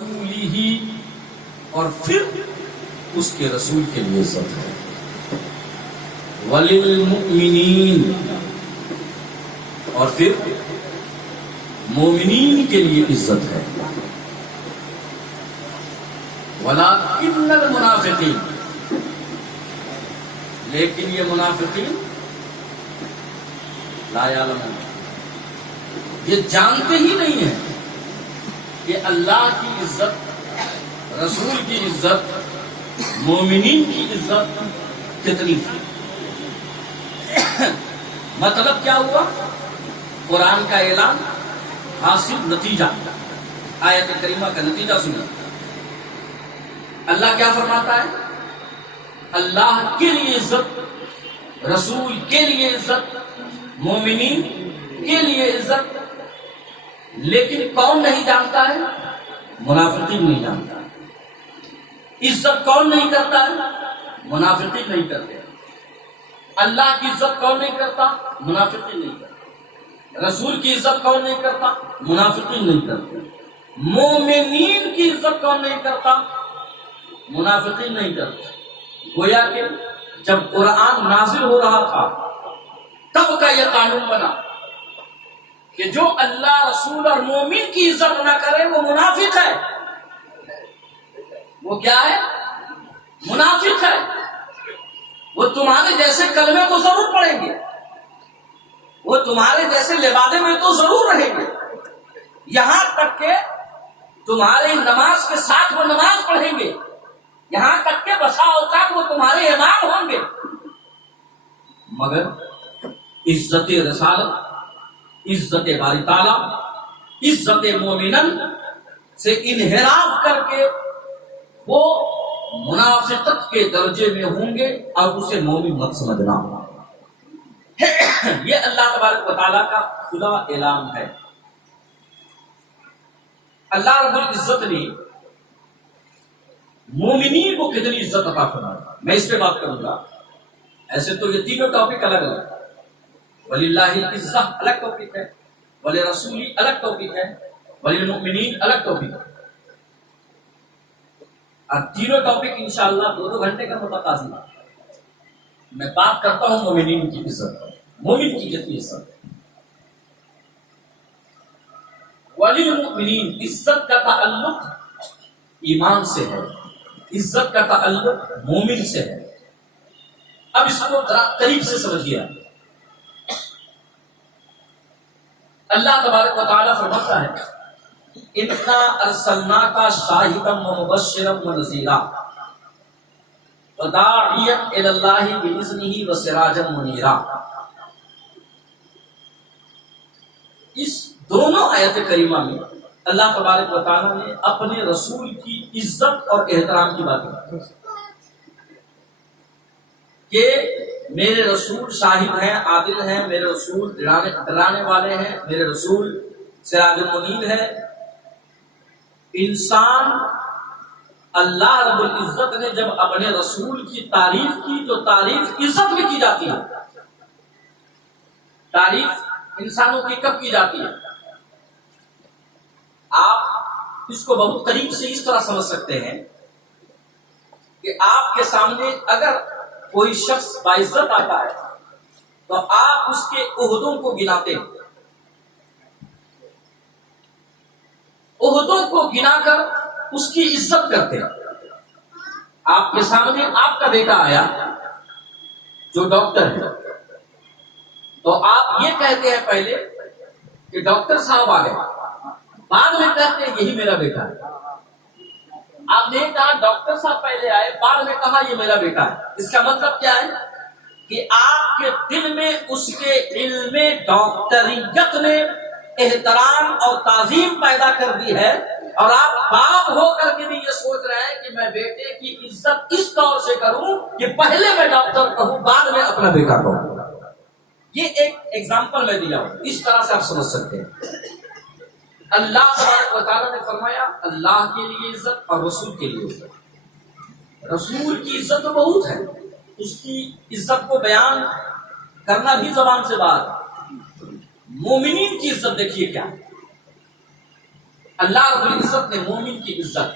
رسولہ، اور پھر اس کے رسول کے لیے عزت ہے، وللمؤمنین، اور پھر مومنین کے لیے عزت ہے، ولکن المنافقین، لیکن یہ منافقین لا یعلمون، یہ جانتے ہی نہیں ہیں کہ اللہ کی عزت، رسول کی عزت، مومنین کی عزت کتنی تھی۔ مطلب کیا ہوا؟ قرآن کا اعلان، حاصل نتیجہ، آیت کریمہ کا نتیجہ سنا۔ اللہ کیا فرماتا ہے؟ اللہ کے لیے عزت، رسول کے لیے عزت، مومنین کے لیے عزت، لیکن کون نہیں جانتا ہے؟ منافقین نہیں جانتا ہے۔ عزت کون نہیں کرتا ہے؟ منافقین نہیں کرتے۔ اللہ کی عزت کون نہیں کرتا؟ منافقین نہیں کرتے۔ رسول کی عزت کون نہیں کرتا؟ منافقین نہیں کرتے۔ مومنین کی عزت کون نہیں کرتا؟ منافقین نہیں کرتے۔ گویا کہ جب قرآن نازل ہو رہا تھا تب کا یہ قانون بنا کہ جو اللہ، رسول اور مومن کی عزت نہ کرے وہ منافق ہے۔ وہ کیا ہے؟ منافق ہے۔ وہ تمہارے جیسے کلمے تو ضرور پڑھیں گے، وہ تمہارے جیسے لبادے میں تو ضرور رہیں گے، یہاں تک کہ تمہاری نماز کے ساتھ وہ نماز پڑھیں گے، یہاں تک کہ بسا اوقات وہ تمہارے امام ہوں گے، مگر عزت رسالت، عزت باری تعالیٰ، عزت مومنن سے انحراف کر کے وہ منافقت کے درجے میں ہوں گے، اور اسے مومن مت سمجھنا۔ یہ اللہ تبارک و تعالیٰ کا کھلا اعلان ہے۔ اللہ رب العزت نے مومنین کو کتنی عزت عطا فرمائی، میں اس پہ بات کروں گا۔ ایسے تو یہ تینوں ٹاپک الگ الگ، وللہ العزت الگ ٹاپک ہے، ولرسول الگ ٹاپک ہے، وللمؤمنین الگ ٹاپک ہے، اور تینوں ٹاپک انشاءاللہ 2 گھنٹے کا متقاضی ہے۔ میں بات کرتا ہوں مومنین کی عزت، مومن کی کتنی عزت ہے۔ وللمؤمنین، عزت کا تعلق ایمان سے ہے، عزت کا تعلق مومن سے ہے۔ اب اس کو قریب سے سمجھیے۔ اللہ تبارک و تعالیٰ فرماتا ہے اِنَّا أَرْسَلْنَاكَ شَاهِدًا وَمُبَشِّرًا وَنَذِيرًا وَدَاعِيًا إِلَى اللَّهِ بِإِذْنِهِ وَسِرَاجًا مُنِيرًا۔ اس دونوں آیت کریمہ میں اللہ تبارک و تعالیٰ نے اپنے رسول کی عزت اور احترام کی بات کی کہ میرے رسول شاہد ہیں، عادل ہیں، میرے رسول ڈرانے والے ہیں، میرے رسول سراج المنیر ہے۔ انسان، اللہ رب العزت نے جب اپنے رسول کی تعریف کی تو تعریف عزت میں کی جاتی ہے۔ تعریف انسانوں کی کب کی جاتی ہے؟ آپ اس کو بہت قریب سے اس طرح سمجھ سکتے ہیں کہ آپ کے سامنے اگر کوئی شخص باعزت آتا ہے تو آپ اس کے عہدوں کو گناتے ہیں، عہدوں کو گنا کر اس کی عزت کرتے ہیں۔ آپ کے سامنے آپ کا بیٹا آیا جو ڈاکٹر ہے تو آپ یہ کہتے ہیں پہلے کہ ڈاکٹر صاحب آ گئے، بعد میں کہتے ہیں یہی میرا بیٹا ہے۔ آپ نے کہا ڈاکٹر صاحب پہلے آئے، بعد میں کہا یہ میرا بیٹا ہے۔ اس کا مطلب کیا ہے کہ آپ کے دل میں اس کے علم ڈاکٹریت نے احترام اور تعظیم پیدا کر دی ہے، اور آپ باپ ہو کر کے بھی یہ سوچ رہے ہیں کہ میں بیٹے کی عزت اس طور سے کروں کہ پہلے میں ڈاکٹر کہوں، بعد میں اپنا بیٹا کہوں۔ یہ ایک ایگزامپل میں دیا ہوں، اس طرح سے آپ سمجھ سکتے ہیں۔ اللہ تبارک و تعالیٰ نے فرمایا اللہ کے لیے عزت اور رسول کے لیے عزت۔ رسول کی عزت تو بہت ہے، اس کی عزت کو بیان کرنا بھی زبان سے بات۔ مومنین کی عزت دیکھیے کیا، اللہ رب العزت نے مومن کی عزت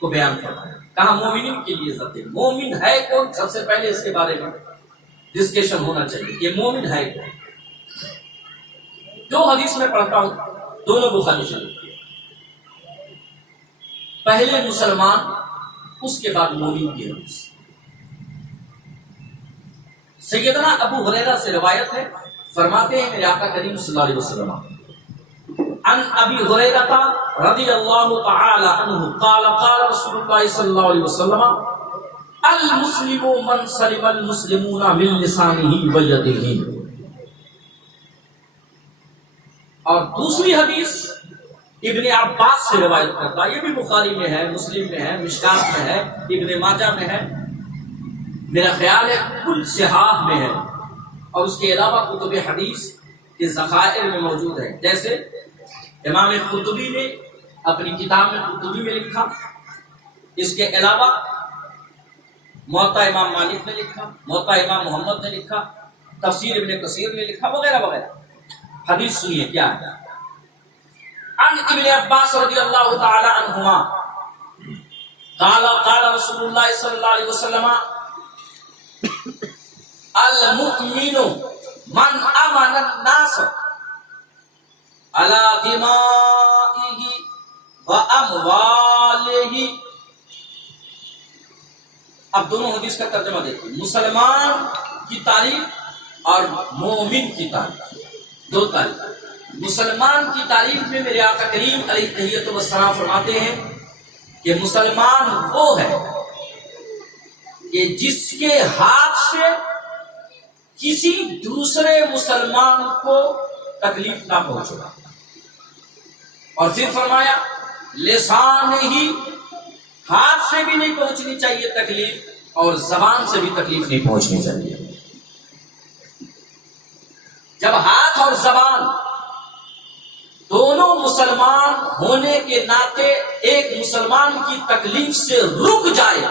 کو بیان فرمایا، کہا مومنین کے لیے عزت ہے۔ مومن ہے کون؟ سب سے پہلے اس کے بارے میں ڈسکشن ہونا چاہیے کہ مومن ہے کون۔ جو حدیث میں پڑھتا ہوں دونوں بخاری شریف کے، پہلے مسلمان اس کے بعد مومن کی حدیث۔ سیدنا ابو ہریرہ سے روایت ہے، فرماتے ہیں میرے آقا کریم صلی اللہ علیہ وسلم عن ابی ہریرہ رضی اللہ تعالی عنہ قال قال رسول اللہ صلی اللہ علیہ وسلم المسلم من سلم المسلمون من لسانه ويده۔ اور دوسری حدیث ابن عباس سے روایت کرتا ہے، یہ بھی بخاری میں ہے، مسلم میں ہے، مشکات میں ہے، ابن ماجہ میں ہے، میرا خیال ہے کل صحاح میں ہے، اور اس کے علاوہ کتب حدیث کے ذخائر میں موجود ہے۔ جیسے امام قرطبی نے اپنی کتاب میں قرطبی میں لکھا، اس کے علاوہ موطا امام مالک نے لکھا، موطا امام محمد نے لکھا، تفسیر ابن کثیر نے لکھا، وغیرہ وغیرہ۔ حدیث سنیے کیا ہے۔ عن ابن عباس رضی اللہ تعالی عنہما قال قال رسول اللہ صلی اللہ علیہ وسلم المؤمن من امن الناس على دمائه واموالہ۔ اب دونوں حدیث کا ترجمہ دیکھیں، مسلمان کی تعریف اور مومن کی تعریف، دو تعریف۔ مسلمان کی تعریف میں میرے آقا کریم علیہ تحیۃ والسلام فرماتے ہیں کہ مسلمان وہ ہے کہ جس کے ہاتھ سے کسی دوسرے مسلمان کو تکلیف نہ پہنچے، اور پھر فرمایا لسان ہی، ہاتھ سے بھی نہیں پہنچنی چاہیے تکلیف، اور زبان سے بھی تکلیف نہیں پہنچنی چاہیے۔ جب ہاتھ اور زبان دونوں مسلمان ہونے کے ناطے ایک مسلمان کی تکلیف سے رک جائے،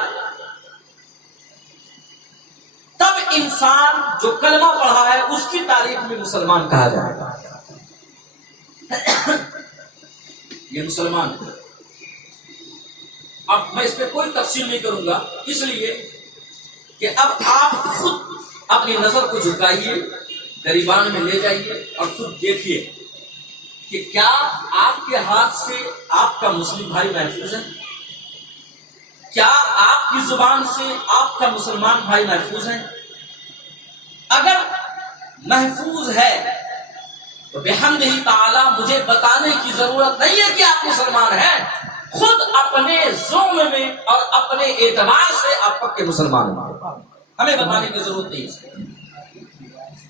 تب انسان جو کلمہ پڑھا ہے اس کی تعریف میں مسلمان کہا جائے گا، یہ مسلمان ہے۔ اب میں اس پہ کوئی تفصیل نہیں کروں گا، اس لیے کہ اب آپ خود اپنی نظر کو جھکائیے، گریبان میں لے جائیے اور خود دیکھیے کہ کیا آپ کے ہاتھ سے آپ کا مسلم بھائی محفوظ ہے؟ کیا آپ کی زبان سے آپ کا مسلمان بھائی محفوظ ہے؟ اگر محفوظ ہے تو بحمدہ تعالی مجھے بتانے کی ضرورت نہیں ہے کہ آپ مسلمان ہیں، خود اپنے ذوق میں اور اپنے اعتبار سے آپ پکے مسلمان ہیں، ہمیں بتانے کی ضرورت نہیں ہے۔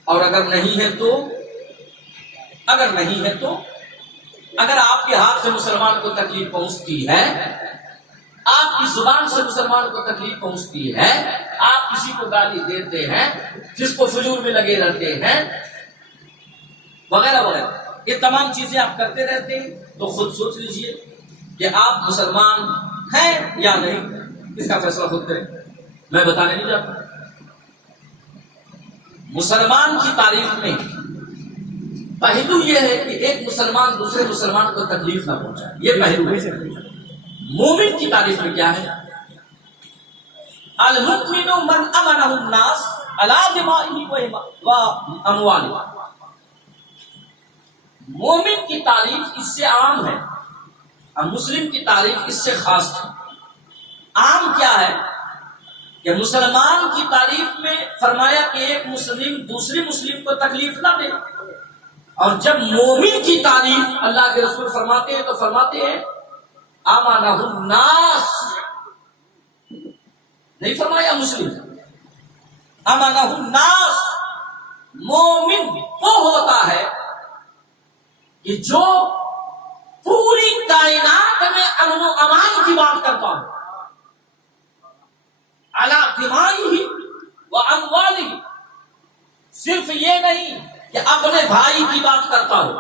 اور اگر نہیں ہے تو اگر آپ کے ہاتھ سے مسلمان کو تکلیف پہنچتی ہے، آپ کی زبان سے مسلمان کو تکلیف پہنچتی ہے، آپ کسی کو گالی دیتے ہیں، جس کو فجور میں لگے رہتے ہیں، وغیرہ وغیرہ، یہ تمام چیزیں آپ کرتے رہتے ہیں، تو خود سوچ لیجئے کہ آپ مسلمان ہیں یا نہیں، اس کا فیصلہ خود کریں، میں بتانے نہیں جاتا۔ مسلمان کی تعریف میں پہلو یہ ہے کہ ایک مسلمان دوسرے مسلمان کو تکلیف نہ پہنچائے، یہ پہلو ہے۔ مومن کی تعریف میں کیا ہے؟ المؤمن من امنہ الناس علی دمائہ واموالہ۔ مومن کی تعریف اس سے عام ہے اور مسلم کی تعریف اس سے خاص ہے۔ عام کیا ہے کہ مسلمان کی تعریف میں فرمایا کہ ایک مسلم دوسرے مسلم کو تکلیف نہ دے، اور جب مومن کی تعریف اللہ کے رسول فرماتے ہیں تو فرماتے ہیں آمانہ الناس، نہیں فرمایا مسلم، آمانہ الناس۔ مومن وہ ہوتا ہے کہ جو پوری کائنات میں امن و امان کی بات کرتا ہو، علی دمائہ و اموالہ، صرف یہ نہیں کہ اپنے بھائی کی بات کرتا ہو،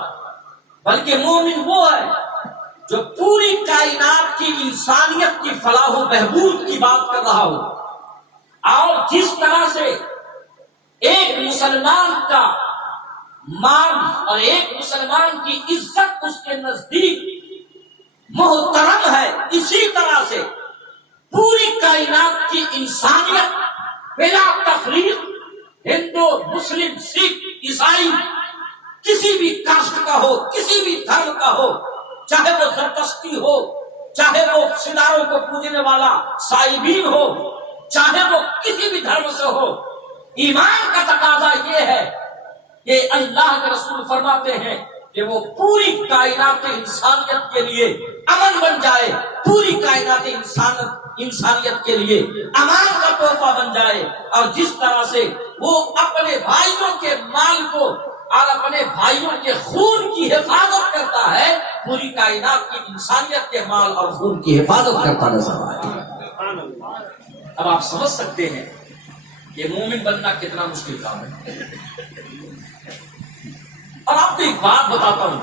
بلکہ مومن وہ ہے جو پوری کائنات کی انسانیت کی فلاح و بہبود کی بات کر رہا ہو، اور جس طرح سے ایک مسلمان کا مان اور ایک مسلمان کی عزت اس کے نزدیک محترم ہے، اسی طرح سے پوری کائنات کی انسانیت بلا تفریق، ہندو، مسلم، سکھ، عیسائی، کسی بھی کاسٹ کا ہو، کسی بھی دھرم کا ہو، چاہے وہ زرتشتی ہو، چاہے وہ ستاروں کو پوجنے والا سائبین ہو، چاہے وہ کسی بھی دھرم سے ہو، ایمان کا تقاضا یہ ہے کہ اللہ کے رسول فرماتے ہیں کہ وہ پوری کائنات انسانیت کے لیے امن بن جائے، پوری کائنات انسانیت کے لیے امان کا تحفہ بن جائے، اور جس طرح سے وہ اپنے بھائیوں کے مال کو اور اپنے بھائیوں کے خون کی حفاظت کرتا ہے، پوری کائنات کی انسانیت کے مال اور خون کی حفاظت کرتا نظر آئے۔ اب آپ سمجھ سکتے ہیں کہ مومن بننا کتنا مشکل کام ہے۔ اور آپ کو ایک بات بتاتا ہوں،